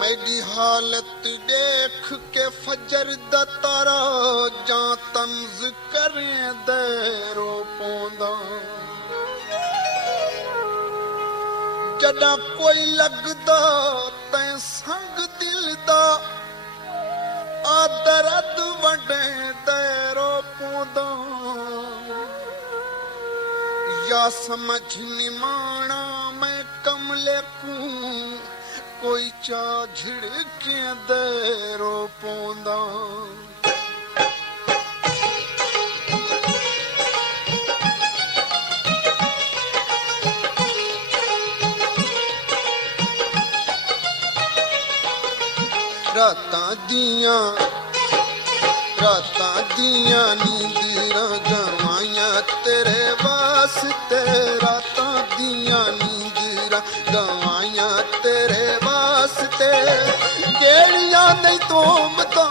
मेरी हालत देख के फजर दा तारा जा तंज करें दे रो पौंदा जदा कोई लगदा तै संग दिल दा आदरद वडे दे रो पौंदा या समझ निमाना मैं कमले को कोई चा झिड़के दे रो पौंदा रातां दियां नींदरां गवाइयां तेरे वास्ते रातां दियां नींदरां गवाइयां तेरे वास्ते केड़ियां नहीं तोमतां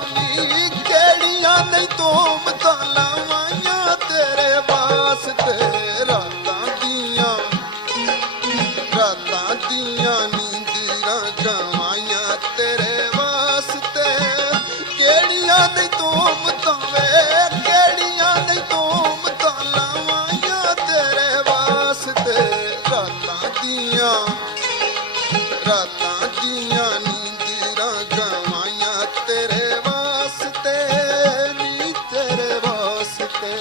केड़ियां नहीं तोमतां लावाइयां तेरे वास्ते रातां दियां नींदरां गवाइयां तेरे वास्ते केड़ियां नहीं तोमतां वे केड़ियां नहीं तोमतां लावाइयां तेरे वास्ते रातां दियां नींदरां गवाइयां तेरे वास्ते नी तेरे वास्ते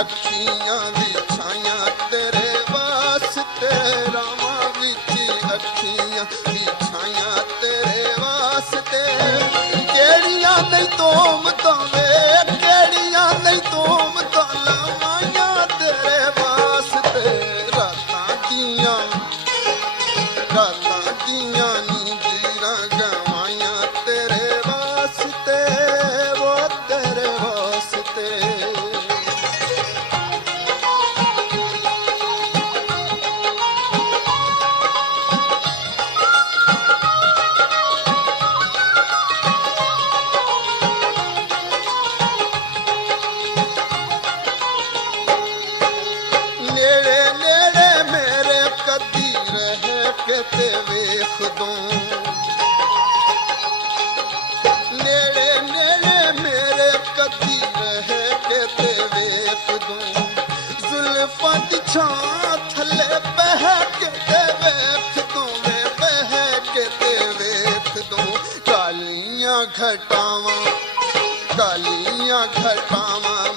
अखियां बिछाइयां तेरे वास्ते रामां विच अखियां बिछाइयां तेरे वास्ते केड़ियां नहीं तोमतां वे केड़ियां नहीं तोमतां लावाइयां तेरे वास्ते रातां दियां नींदरां गवाइयां तेरे वास्ते वो तेरे वास्ते ते वेख दूं नेड़े नेड़े मेरे कदी रह के ते वेख दूं जुल्फां दी छां थल्ले बह के ते वेख दूं वे बह के ते वेख दूं कालियां घटावां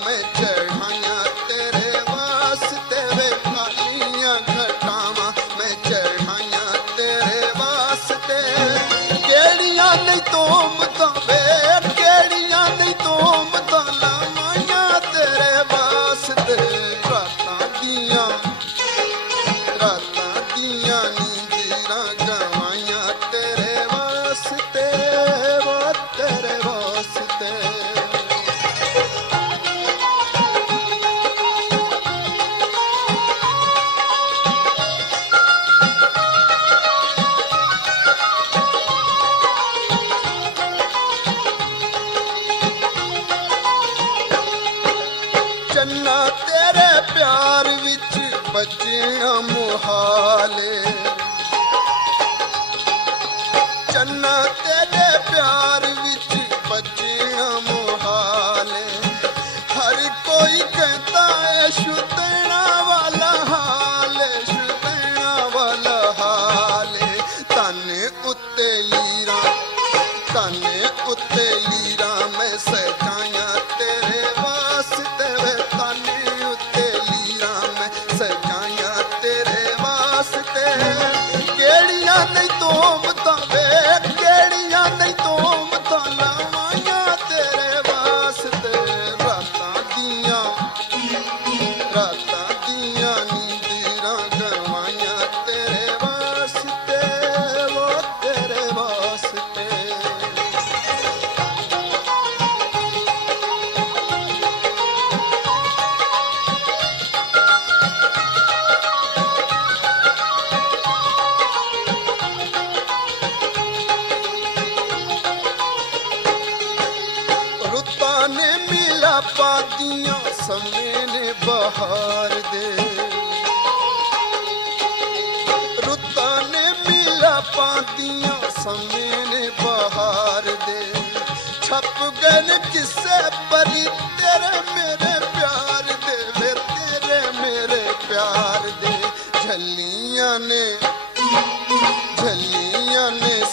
मैं चढ़ाइयां तेरे वास्ते वे कालियां घटावां मैं चढ़ाइयां केड़ियां नहीं तोमतां वे केड़ियां नहीं तोमतां लावाइयां तेरे वास्ते रातां दियां नींदरां गवाइयां तेरे वास्ते वो तेरे वास्ते चन्ना तेरे प्यार विच बचना मुहाले चन्ना तेरे प्यार विच बचना मुहाले हर कोई कहता है शुतना वाला हाल ताने उत्ते लीरा मैं सजाया तेरे वास्ते वे ताने उत्ते लीरा मैं सजाया तेरे वास्ते केड़ियां नहीं तोमतां वे केड़ियां ਸਮੇਂ ਨੇ ਬਹਾਰ ਦੇ ਰੁੱਤਾਂ ਨੇ ਮਿਲਾ ਪਾਦੀਆਂ ਸਮੇਂ ਨੇ ਬਹਾਰ ਦੇ ਛਪ ਗਏ ਨੇ ਕਿਸੇ ਪਰੀ ਤੇਰੇ ਮੇਰੇ ਪਿਆਰ ਦੇ ਵੇ ਤੇਰੇ ਮੇਰੇ ਪਿਆਰ ਦੇ ਝੱਲੀਆਂ ਨੇ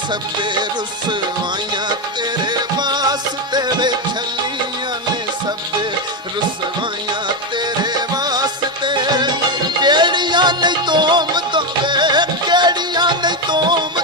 ਸਭੇ ਰੁਸਵਾਈਆਂ ਤੇਰੇ ਵਾਸਤੇ ਵੇ ਝੱਲੀਆਂ ਨੇ ਸਭੇ ਰੁਸਵਾਈਆਂ ਤੇਰੇ ਵਾਸਤੇ ਕਿਹੜੀਆਂ ਨਹੀਂ ਤੋਮ ਵੇ ਕਿਹੜੀਆਂ ਨਹੀਂ ਤੋਮ